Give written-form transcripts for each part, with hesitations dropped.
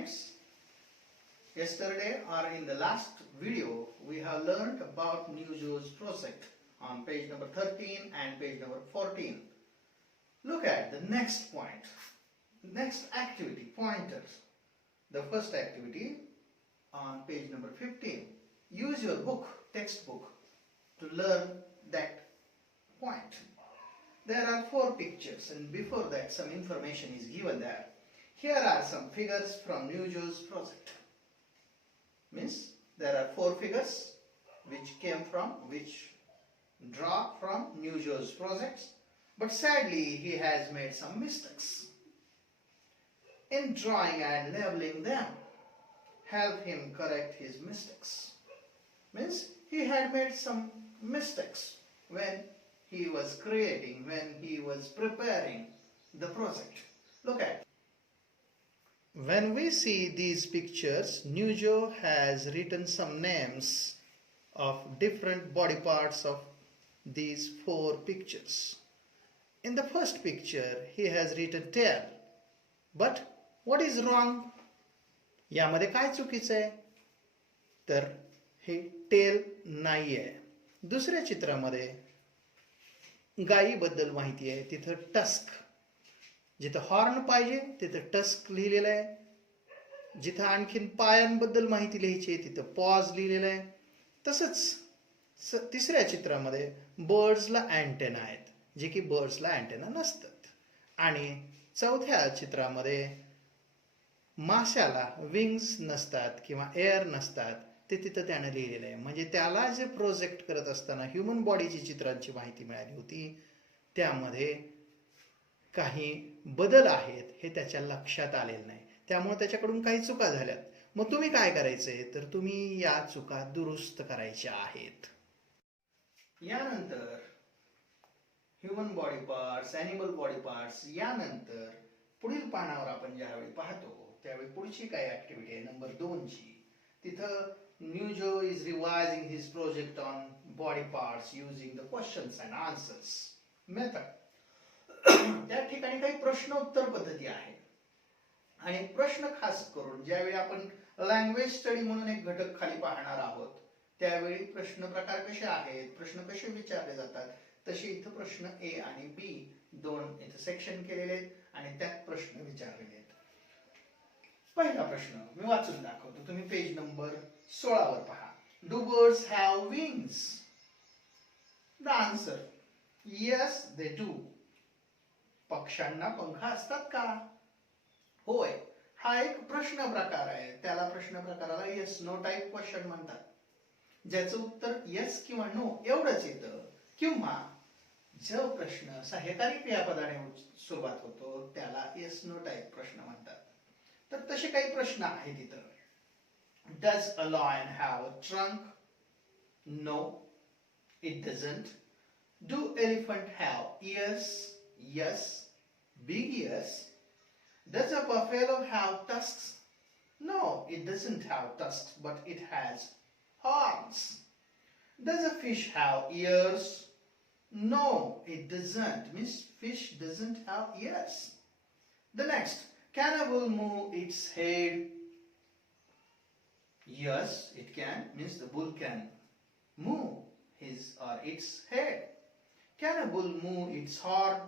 friends, yesterday or in the last video we have learned about NewJoes project on page number 13 and page number 14. Look at the next point, next activity, pointers. The first activity on page number 15. Use your book, textbook, to learn that point. There are 4 pictures and before that some information is given there. Here are some figures from NewJoes project. Means there are 4 figures which draw from NewJoes projects, but sadly he has made some mistakes. In drawing and labeling them, help him correct his mistakes. Means he had made some mistakes when he was creating, when he was preparing the project. Look at. When we see these pictures, NewJoes has written some names of different body parts of these 4 pictures. In the first picture, he has written tail. But what is wrong? यामध्ये काय चुकीचं आहे? तर हे tail नाही आहे. दुसऱ्या चित्रामध्ये गायीबद्दल माहिती आहे. तिथं टस्क, जिथं हॉर्न पाहिजे तिथं टस्क लिहिलेलं आहे. जिथं आणखीन पायांबद्दल माहिती लिहायची आहे तिथं पॉज लिहिलेलं आहे. तसंच तिसऱ्या चित्रामध्ये बर्ड्सला अँटेना आहेत, जे की बर्ड्सला अँटेना नसतात. आणि चौथ्या चित्रामध्ये माशाला विंग्स नसतात किंवा एअर नसतात, ते तिथं त्याने लिहिलेलं आहे. म्हणजे त्याला जे प्रोजेक्ट करत असताना ह्युमन बॉडीची चित्रांची माहिती मिळाली होती, त्यामध्ये काही बदल आहेत हे त्याच्या लक्षात आलेलं नाही. त्यामुळे त्याच्याकडून काही चुका झाल्यात. मग तुम्ही काय करायचंय, तर तुम्ही या चुका दुरुस्त करायच्या आहेत. यानंतर human body parts, animal body parts, यानंतर पुढील पानावर आपण ज्यावेळी पाहतो त्यावेळी पुढची काय ऍक्टिव्हिटी आहे नंबर 2 ची. तिथं NewJoes is revising his project on body parts using the questions and answers method. त्या ठिकाणी काही प्रश्नोत्तर पद्धती आहे आणि प्रश्न खास करून ज्यावेळी आपण लँग्वेज स्टडी म्हणून एक घटक खाली पाहणार आहोत त्यावेळी प्रश्न प्रकार कसे आहेत, प्रश्न कसे विचारले जातात, तसे इथं प्रश्न ए आणि बी 2 इथं सेक्शन केलेले आहेत आणि त्यात प्रश्न विचारलेले आहेत. पहिला प्रश्न मी वाचून दाखवतो, तुम्ही पेज नंबर 16 वर पहा. Do birds have wings? The answer yes they do. पक्ष्यांना पंख असतात का? होय. हा एक प्रश्न प्रकार आहे. त्याला प्रश्न प्रकाराला येस नो टाइप क्वेश्चन म्हणतात, ज्याचं उत्तर येस किंवा नो एवढंच येतं. किंवा जो प्रश्न सहाय्यकारी क्रियापदाने सुरुवात होतो त्याला येस नो टाइप प्रश्न म्हणतात. तर तसे काही प्रश्न आहेत इथं. Does a lion have a trunk? No, it doesn't. Do elephant have ears? Yes, big ears. Does a buffalo have tusks? No, it doesn't have tusks, but it has horns. Does a fish have ears? No, it doesn't. Means fish doesn't have ears. The next, can a bull move its head? Yes, it can. Means the bull can move his or its head. Can a bull move its horn?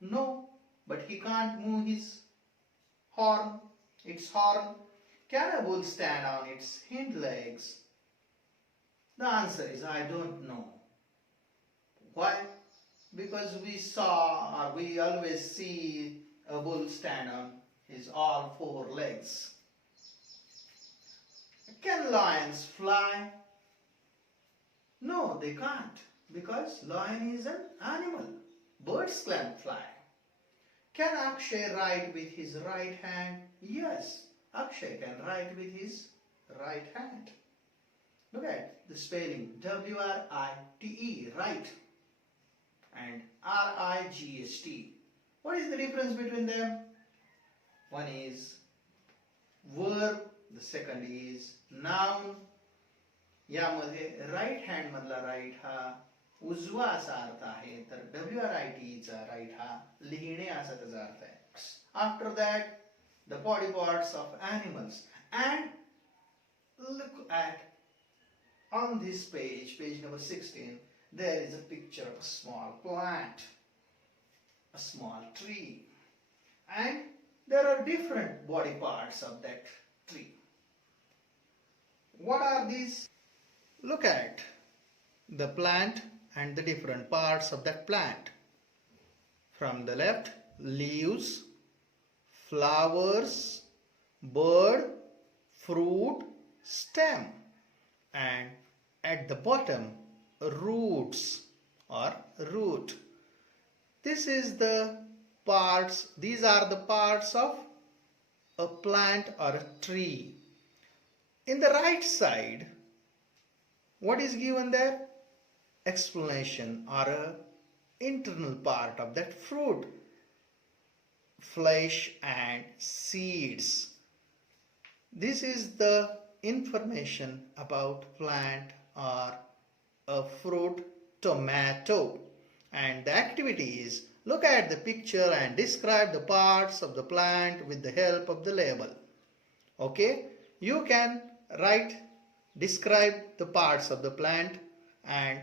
No, but he can't move his horn, its horn. Can a bull stand on its hind legs? The answer is I don't know. Why? Because we saw or we always see a bull stand on his all 4 legs. Can lions fly? No, they can't, because lion is an animal. Birds can fly. Can Akshay write with his right hand? Yes, Akshay can write with his right hand. Look at the spelling. W-R-I-T-E, right, and R-I-G-H-T. What is the difference between them? One is verb, the second is noun. यामध्ये right hand मधला right हा उजवा असा अर्थ आहे, तर WRIT चा right हा लिहिणे असा त्याचा अर्थ आहे. After that the body parts of animals. And look at on this page, page number 16, there is a picture of a small plant, a small tree, and there are different body parts of that tree. What are these? Look at the plant and the different parts of that plant. From the left, leaves, flowers, bud, fruit, stem, and at the bottom, roots or root. These are the parts of a plant or a tree. In the right side, what is given there? Explanation or a internal part of that fruit, flesh and seeds. This is the information about plant or a fruit, tomato. And the activity is look at the picture and describe the parts of the plant with the help of the label. Okay, you can describe the parts of the plant, and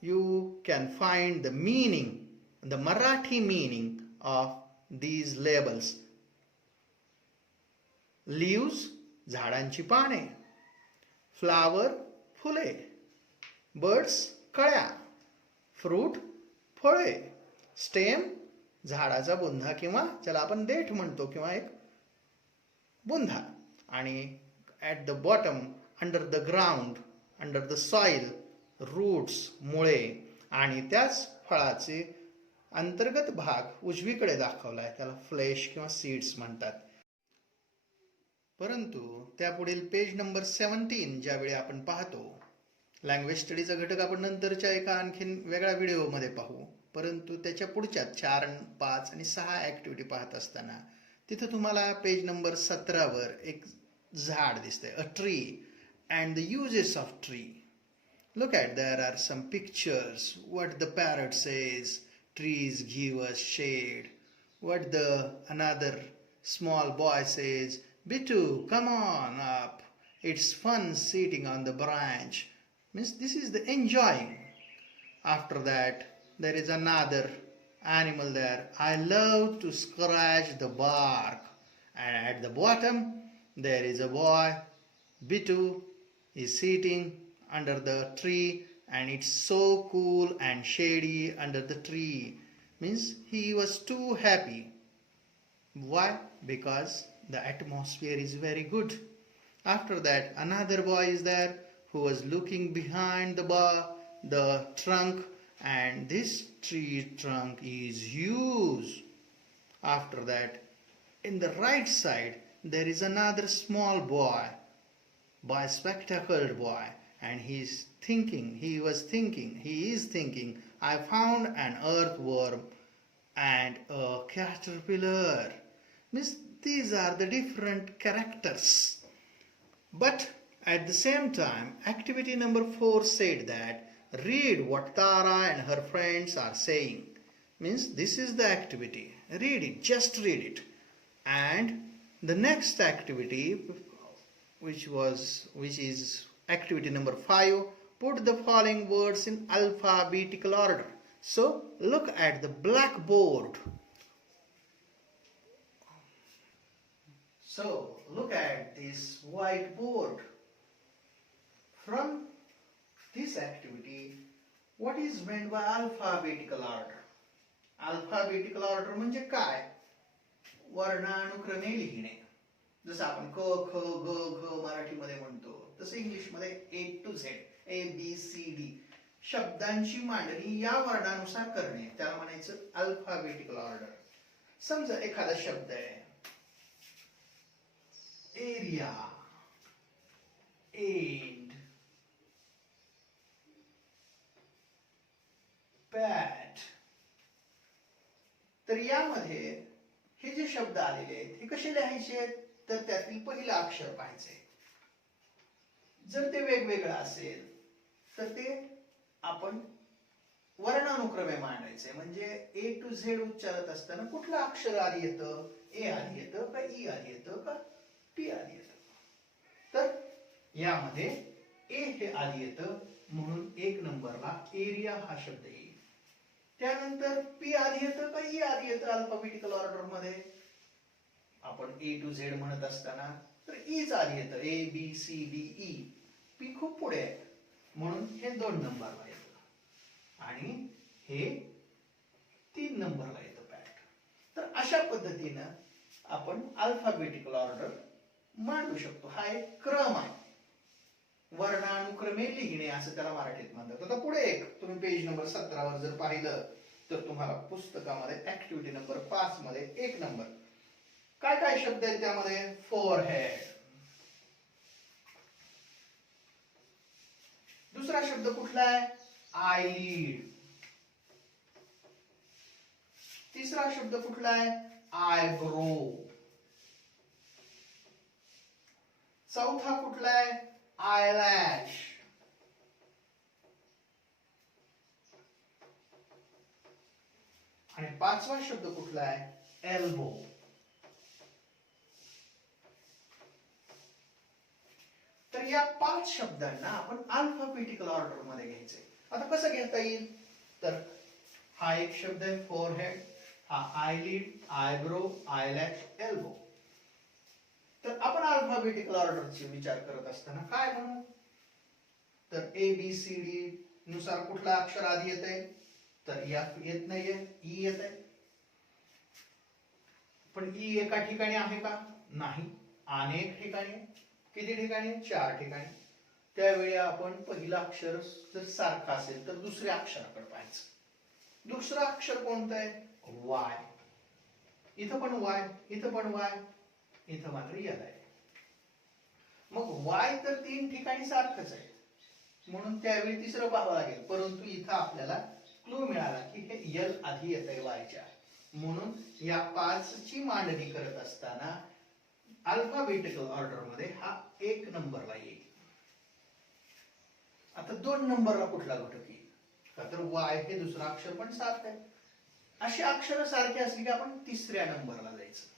you can find the meaning, the Marathi meaning of these labels. Leaves, झाडांची पाने. Flower, फुले. Birds, कळ्या. Fruit, फळे. Stem, झाडाचा बुंधा किंवा ज्याला आपण देठ म्हणतो किंवा एक बुंधा. आणि at the bottom, under the ground, under the soil, roots, मुळे. आणि त्याच फळाचे अंतर्गत भाग उजवीकडे दाखवलाय, त्याला फ्लेश किंवा सीड्स म्हणतात. परंतु त्यापुढील पेज नंबर 17 ज्यावेळी आपण पाहतो, लँग्वेज स्टडीचा घटक आपण नंतरच्या एका आणखीन वेगळ्या व्हिडिओमध्ये पाहू, परंतु त्याच्या पुढच्या 4, 5 आणि 6 ऍक्टिव्हिटी पाहत असताना तिथं तुम्हाला पेज नंबर 17 वर एक झाड दिसतंय, a tree and the uses of tree. Look at, there are some pictures. What the parrot says, trees give us shade. What the another small boy says, Bitu, come on up. It's fun sitting on the branch. Means this is the enjoying. After that, there is another animal there. I love to scratch the bark. And at the bottom, there is a boy. Bitu is sitting under the tree, and it's so cool and shady under the tree. Means he was too happy. Why? Because the atmosphere is very good. After that, another boy is there who was looking behind the trunk, and this tree trunk is huge. After that, in the right side, there is another small boy, spectacled boy. And he is thinking, I found an earthworm and a caterpillar. Means these are the different characters. But at the same time, activity number 4 said that read what Tara and her friends are saying. Means this is the activity. Read it, just read it. And the next activity, which is activity number 5, put the following words in alphabetical order. So look at the blackboard. So look at this whiteboard. From this activity, what is meant by alphabetical order? Alphabetical order म्हणजे काय? वर्णानुक्रमे लिहिणे. जसं आपण क ख ग घ मराठीमध्ये म्हणतो, तसं इंग्लिशमध्ये A to Z, ABCD शब्दांची मांडणी या वर्णानुसार करणे, त्याला म्हणायचं अल्फाबेटिकल ऑर्डर. समजा एखादा शब्द आहे एरिया, एंड, पॅट, तर यामध्ये हे जे शब्द आलेले आहेत हे कसे लिहायचे, तर त्यातील पहिलं अक्षर पाहायचे. जर ते वेगवेगळं असेल तर ते आपण वर्णानुक्रमे मांडायचे. म्हणजे A to Z उच्चारत असताना कुठलं अक्षर आधी येतं, ए आधी येतं का ई आधी यामध्ये ए हे आधी येतं म्हणून 1 नंबरला एरिया हा शब्द येईल. त्यानंतर पी आधी येतं का ई आधी येतं अल्फाबेटिकल ऑर्डर मध्ये? आपण ए टू झेड म्हणत असताना तर ईच आधी येतं. A B C D E. P खूप पुढे आहे म्हणून हे 2 नंबरला येतं आणि हे 3 नंबरला येतं पॅट. तर अशा पद्धतीनं आपण अल्फाबेटिकल ऑर्डर मांडू शकतो. हा एक क्रम आहे. वर्णानुक्रमे लिहिणे असं त्याला मराठीत म्हणतात. आता पुढे एक तुम्ही पेज नंबर 17 वर जर पाहिलं तर तुम्हाला पुस्तकामध्ये ऍक्टिव्हिटी नंबर 5 मध्ये 1 नंबर काय काय शब्द आहेत त्यामध्ये? फोरहेड. दुसरा शब्द कुठला आहे? आयलीड. तिसरा शब्द कुठला आहे? आयब्रो. चौथा कुठला आहे? आयलॅश. आणि 5वा शब्द कुठला आहे? एल्बो. तर या 5 शब्दांना आपण अल्फाबेटिकल ऑर्डर मध्ये घ्यायचंय. आता कसं घेता येईल? तर हा एक शब्द आहे फोरहेड, हा आयलिड, आयब्रो, आयलॅश, एल्बो. तर आपण अल्फाबेटिकल ऑर्डरचा विचार करत असताना काय म्हणू? तर ए बी सी डी नुसार कुठला अक्षर आधी येत आहे? तर एफ येत नाहीये, ई येत आहे. पण ई एका ठिकाणी आहे का? नाही. अनेक ठिकाणी. किती ठिकाणी? 4 ठिकाणी. त्यावेळी आपण पहिलं अक्षर जर सारखं असेल तर दुसऱ्या अक्षराकडे पाहायचं. दुसरं अक्षर कोणतं आहे? वाय. इथं पण वाय, इथं पण वाय, इथं मात्र यल आहे. मग वाय तर 3 ठिकाणी सारखंच आहे म्हणून त्यावेळी तिसरं पाहावं लागेल. परंतु इथं आपल्याला क्लू मिळाला की हे यल आधी येत आहे वायच्या. म्हणून या 5 ची मांडणी करत असताना अल्फाबेटिकल ऑर्डर मध्ये हा 1 नंबरला येईल. आता 2 नंबरला कुठला घटक येईल? का तर वाय हे दुसरं अक्षर पण सारखं आहे. अशी अक्षर सारखी असली की आपण तिसऱ्या नंबरला जायचं.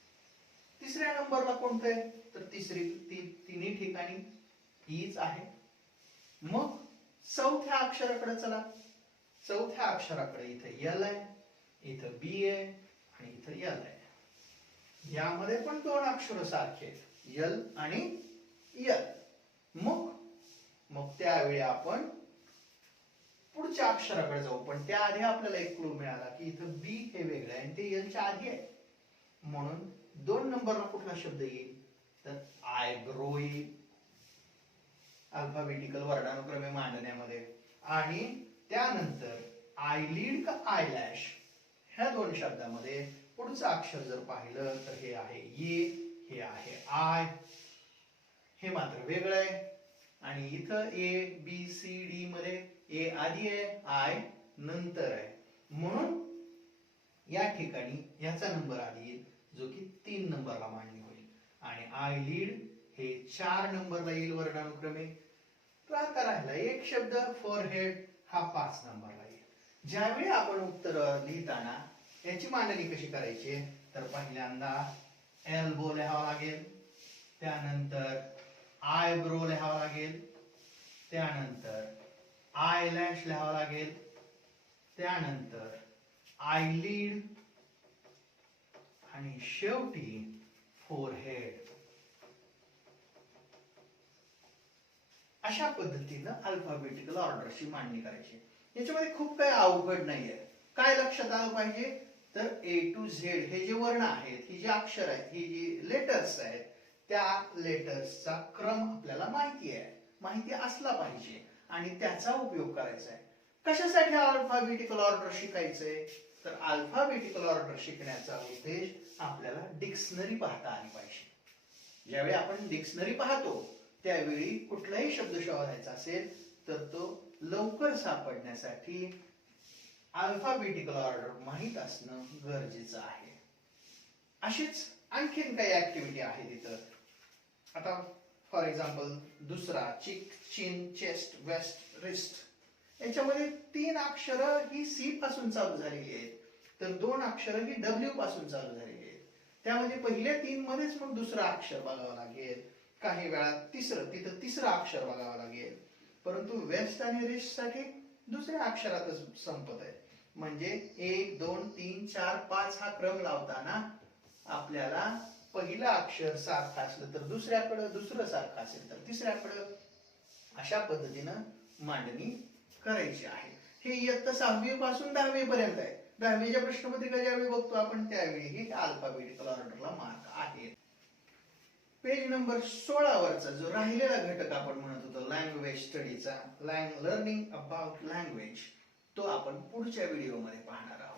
तिसऱ्या नंबरला कोणतं आहे? तर तिन्ही ठिकाणी ईच आहे. मग चौथ्या अक्षराकडे चला. चौथ्या अक्षराकडे इथे यल आहे, इथं बी आहे आणि इथं यल आहे. यामध्ये पण 2 अक्षर सारखे आहेत, यल आणि यल. मग त्यावेळी आपण पुढच्या अक्षराकडे जाऊ. पण त्याआधी आपल्याला एक क्लू मिळाला की इथं बी हे वेगळं आहे आणि ते यलच्या आधी आहे. म्हणून 2 नंबरला कुठला शब्द येईल? तर आयब्रो येईल अल्फाबेटिकल वर्णानुक्रमे मांडण्यामध्ये. आणि त्यानंतर आयलीड का आयलॅश ह्या 2 शब्दामध्ये पुढचं अक्षर जर पाहिलं तर हे आहे ये, हे आहे आय, हे मात्र वेगळं आहे. आणि इथं ए बी सी डी मध्ये ए आधी आहे, आय नंतर आहे. म्हणून या ठिकाणी याचा नंबर आधी येईल जो की 3 नंबरला मांडणी होईल. आणि आय लीड हे 4 नंबरला येईल वर्णानुक्रमे. तर आता राहिला एक शब्द फोरहेड, हा 5 नंबरला येईल. ज्यावेळी आपण उत्तर लिहिताना याची मांडणी कशी करायची? तर पहिल्यांदा एल्बो लिहावं लागेल, त्यानंतर आयब्रो लिहावं लागेल, त्यानंतर आयलॅश लिहावं लागेल, त्यानंतर आयलीड आणि शेवटी फोरहेड. अशा पद्धतीनं अल्फाबेटिकल ऑर्डरची मांडणी करायची. याच्यामध्ये खूप काही अवघड नाहीये. काय लक्षात आलं पाहिजे? तर ए टू झेड हे जे वर्ण आहेत, ही जी अक्षर आहेत, ही जी लेटर्स आहेत, त्या लेटर्सचा क्रम आपल्याला माहिती आहे, माहिती असला पाहिजे आणि त्याचा उपयोग करायचा आहे. कशासाठी अल्फाबेटिकल ऑर्डर शिकायचंय? तर अल्फाबेटिकल ऑर्डर शिकण्याचा उद्देश आपल्याला डिक्शनरी पाहता आली पाहिजे. ज्यावेळी आपण डिक्शनरी पाहतो त्यावेळी कुठलाही शब्द शोधायचा असेल तर तो लवकर सापडण्यासाठी अल्फाबेटिकल ऑर्डर माहित असणं गरजेचं आहे. अशीच आणखीन काही ऍक्टिव्हिटी आहे तिथं. आता फॉर एक्झाम्पल दुसरा चिक, चिन, चेस्ट, वेस्ट, रिस्ट याच्यामध्ये 3 अक्षरं ही सी पासून चालू झालेली आहेत, तर 2 अक्षरं ही डब्ल्यू पासून चालू झालेली आहेत. त्यामध्ये पहिल्या 3 मध्येच मग दुसरं अक्षर बघावं लागेल. काही वेळा तिथं तिसरं अक्षर बघावं लागेल, परंतु वेस्ट आणि ईस्ट साठी दुसऱ्या अक्षरातच संपत आहे. म्हणजे 1 2 3 4 5 हा क्रम लावताना आपल्याला पहिलं अक्षर सारखं असलं तर दुसऱ्याकडं, दुसरं सारखं असेल तर तिसऱ्याकडं, अशा पद्धतीनं मांडणी करायची आहे. हे इयत्ता 6वी पासून 10वी पर्यंत आहे. 10वीच्या प्रश्नपत्रिका ज्यावेळी बघतो आपण त्यावेळी हे अल्फाबेटिकल ऑर्डरला मार्क आहेत. पेज नंबर 16 वरचा जो राहिलेला घटक आपण म्हणत होतो लँग्वेज स्टडीचा, लर्निंग अबाउट लँग्वेज, तो आपण पुढच्या व्हिडिओमध्ये पाहणार आहोत.